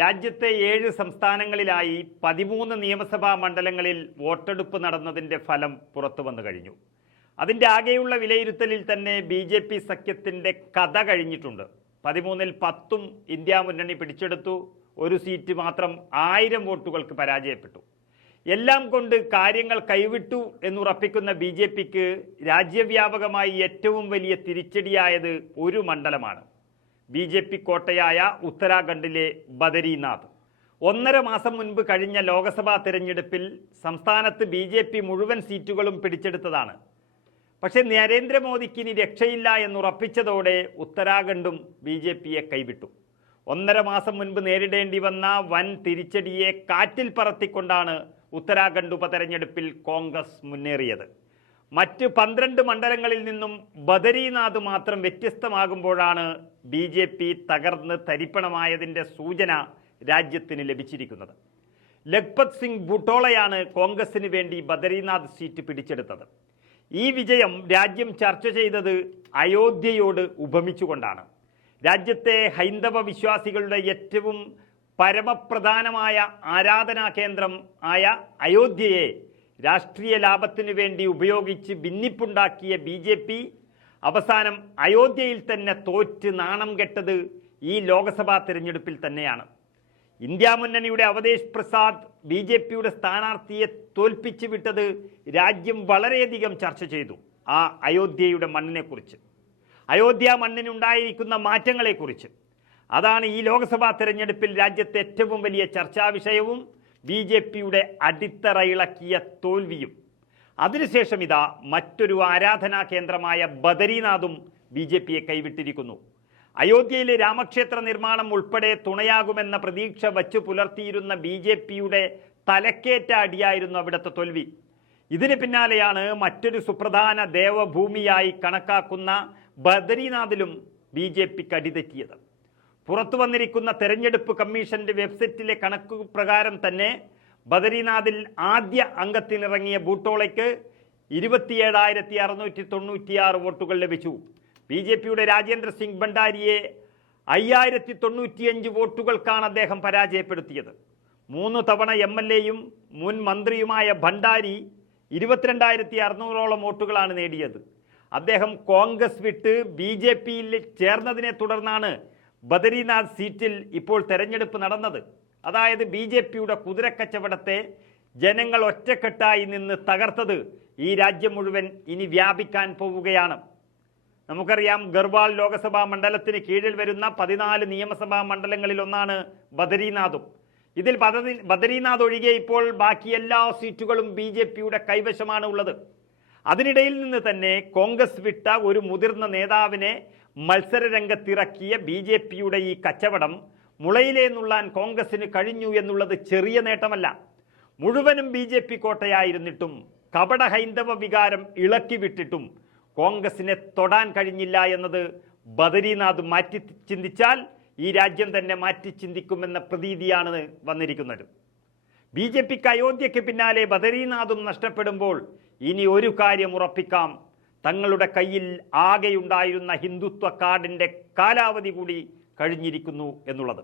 രാജ്യത്തെ ഏഴ് സംസ്ഥാനങ്ങളിലായി പതിമൂന്ന് നിയമസഭാ മണ്ഡലങ്ങളിൽ വോട്ടെടുപ്പ് നടന്നതിന്റെ ഫലം പുറത്തു വന്നു കഴിഞ്ഞു. അതിന്റെ ആകെയുള്ള വിലയിരുത്തലിൽ തന്നെ ബി ജെ പി സഖ്യത്തിന്റെ കഥ കഴിഞ്ഞിട്ടുണ്ട്. പതിമൂന്നിൽ പത്തും ഇന്ത്യ മുന്നണി പിടിച്ചെടുത്തു. ഒരു സീറ്റ് മാത്രം ആയിരം വോട്ടുകൾക്ക് പരാജയപ്പെട്ടു. എല്ലാം കൊണ്ട് കാര്യങ്ങൾ കൈവിട്ടു എന്നുറപ്പിക്കുന്ന ബി ജെ പിക്ക് രാജ്യവ്യാപകമായി ഏറ്റവും വലിയ തിരിച്ചടിയായത് ഒരു മണ്ഡലമാണ്. ബി ജെ പി കോട്ടയായ ഉത്തരാഖണ്ഡിലെ ബദരീനാഥ്. ഒന്നര മാസം മുൻപ് കഴിഞ്ഞ ലോക്സഭാ തിരഞ്ഞെടുപ്പിൽ സംസ്ഥാനത്ത് ബി ജെ പി മുഴുവൻ സീറ്റുകളും പിടിച്ചെടുത്തതാണ്. പക്ഷേ നരേന്ദ്രമോദിക്ക് ഇനി രക്ഷയില്ല എന്നുറപ്പിച്ചതോടെ ഉത്തരാഖണ്ഡും ബി ജെ പിയെ കൈവിട്ടു. ഒന്നര മാസം മുൻപ് നേരിടേണ്ടി വന്ന വൻ തിരിച്ചടിയെ കാറ്റിൽ പറത്തിക്കൊണ്ടാണ് ഉത്തരാഖണ്ഡ് ഉപതെരഞ്ഞെടുപ്പിൽ കോൺഗ്രസ് മുന്നേറിയത്. മറ്റ് പന്ത്രണ്ട് മണ്ഡലങ്ങളിൽ നിന്നും ബദരീനാഥ് മാത്രം വ്യത്യസ്തമാകുമ്പോഴാണ് ബി ജെ പി തകർന്ന് തരിപ്പണമായതിന്റെ സൂചന രാജ്യത്തിന് ലഭിച്ചിരിക്കുന്നത്. ലഖ്പത് സിംഗ് ബുട്ടോളയാണ് കോൺഗ്രസിന് വേണ്ടി ബദരീനാഥ് സീറ്റ് പിടിച്ചെടുത്തത്. ഈ വിജയം രാജ്യം ചർച്ച ചെയ്തത് അയോധ്യയോട് ഉപമിച്ചുകൊണ്ടാണ്. രാജ്യത്തെ ഹൈന്ദവ വിശ്വാസികളുടെ ഏറ്റവും പരമപ്രധാനമായ ആരാധനാ കേന്ദ്രം ആയ അയോധ്യയെ രാഷ്ട്രീയ ലാഭത്തിനു വേണ്ടി ഉപയോഗിച്ച് ഭിന്നിപ്പുണ്ടാക്കിയ ബി ജെ പി അവസാനം അയോധ്യയിൽ തന്നെ തോറ്റ് നാണം കെട്ടത് ഈ ലോക്സഭാ തിരഞ്ഞെടുപ്പിൽ തന്നെയാണ്. ഇന്ത്യ മുന്നണിയുടെ അവതേഷ് പ്രസാദ് ബി ജെ പിയുടെ സ്ഥാനാർത്ഥിയെ തോൽപ്പിച്ചു വിട്ടത് രാജ്യം വളരെയധികം ചർച്ച ചെയ്തു ആ അയോധ്യയുടെ മണ്ണിനെക്കുറിച്ച്. അയോധ്യ മണ്ണിനുണ്ടായിരിക്കുന്ന മാറ്റങ്ങളെക്കുറിച്ച്. അതാണ് ഈ ലോക്സഭാ തെരഞ്ഞെടുപ്പിൽ രാജ്യത്തെ ഏറ്റവും വലിയ ചർച്ചാ വിഷയവും ബി ജെ പിയുടെ അടിത്തറ ഇളക്കിയ തോൽവിയും. അതിനുശേഷം ഇതാ മറ്റൊരു ആരാധനാ കേന്ദ്രമായ ബദരീനാഥും ബി ജെ പിയെ കൈവിട്ടിരിക്കുന്നു. അയോധ്യയിലെ രാമക്ഷേത്ര നിർമ്മാണം ഉൾപ്പെടെ തുണയാകുമെന്ന പ്രതീക്ഷ വച്ചു പുലർത്തിയിരുന്ന ബി ജെ പിയുടെ തലക്കേറ്റ അടിയായിരുന്നു അവിടുത്തെ തോൽവി. ഇതിന് പിന്നാലെയാണ് മറ്റൊരു സുപ്രധാന ദേവഭൂമിയായി കണക്കാക്കുന്ന ബദരീനാഥിലും ബി ജെ പിക്ക് അടിതെറ്റിയത്. പുറത്തു വന്നിരിക്കുന്ന തെരഞ്ഞെടുപ്പ് കമ്മീഷന്റെ വെബ്സൈറ്റിലെ കണക്ക് പ്രകാരം തന്നെ ബദരീനാഥിൽ ആദ്യ അംഗത്തിനിറങ്ങിയ ബൂട്ടോളയ്ക്ക് ഇരുപത്തിയേഴായിരത്തി അറുന്നൂറ്റി തൊണ്ണൂറ്റിയാറ് വോട്ടുകൾ ലഭിച്ചു. ബി ജെ പിയുടെ രാജേന്ദ്ര സിംഗ് ഭണ്ഡാരിയെ അയ്യായിരത്തി തൊണ്ണൂറ്റിയഞ്ച് വോട്ടുകൾക്കാണ് അദ്ദേഹം പരാജയപ്പെടുത്തിയത്. മൂന്ന് തവണ എം എൽ എയും മുൻ മന്ത്രിയുമായ ഭണ്ഡാരി ഇരുപത്തിരണ്ടായിരത്തി അറുന്നൂറോളം വോട്ടുകളാണ് നേടിയത്. അദ്ദേഹം കോൺഗ്രസ് വിട്ട് ബി ജെ പിയിൽ ചേർന്നതിനെ തുടർന്നാണ് ബദരീനാഥ് സീറ്റിൽ ഇപ്പോൾ തെരഞ്ഞെടുപ്പ് നടന്നത്. അതായത് ബി ജെ പിയുടെ കുതിരക്കച്ചവടത്തെ ജനങ്ങൾ ഒറ്റക്കെട്ടായി നിന്ന് തകർത്തത് ഈ രാജ്യം മുഴുവൻ ഇനി വ്യാപിക്കാൻ പോവുകയാണ്. നമുക്കറിയാം ഗർവാൾ ലോക്സഭാ മണ്ഡലത്തിന് കീഴിൽ വരുന്ന പതിനാല് നിയമസഭാ മണ്ഡലങ്ങളിൽ ഒന്നാണ് ബദരീനാഥും. ഇതിൽ ബദരി ബദരീനാഥ് ഒഴികെ ഇപ്പോൾ ബാക്കി എല്ലാ സീറ്റുകളും ബി ജെ പിയുടെ കൈവശമാണ് ഉള്ളത്. അതിനിടയിൽ നിന്ന് തന്നെ കോൺഗ്രസ് വിട്ട ഒരു മുതിർന്ന നേതാവിനെ മത്സര രംഗത്തിറക്കിയ ബി ജെ പിയുടെ ഈ കച്ചവടം മുളയിലേ നുള്ളാൻ കോൺഗ്രസിന് കഴിഞ്ഞു എന്നുള്ളത് ചെറിയ നേട്ടമല്ല. മുഴുവനും ബി ജെ പി കോട്ടയായിരുന്നിട്ടും കപട ഹൈന്ദവ വികാരം ഇളക്കി വിട്ടിട്ടും കോൺഗ്രസിനെ തൊടാൻ കഴിഞ്ഞില്ല എന്നത് ബദരീനാഥ് മാറ്റി ചിന്തിച്ചാൽ ഈ രാജ്യം തന്നെ മാറ്റി ചിന്തിക്കുമെന്ന പ്രതീതിയാണ് വന്നിരിക്കുന്നത്. ബി ജെ പിക്ക് അയോധ്യയ്ക്ക് പിന്നാലെ ബദരീനാഥും നഷ്ടപ്പെടുമ്പോൾ ഇനി ഒരു കാര്യം ഉറപ്പിക്കാം. തങ്ങളുടെ കയ്യിൽ ആകെയുണ്ടായിരുന്ന ഹിന്ദുത്വ കാർഡിന്റെ കാലാവധി കൂടി കഴിഞ്ഞിരിക്കുന്നു എന്നുള്ളത്.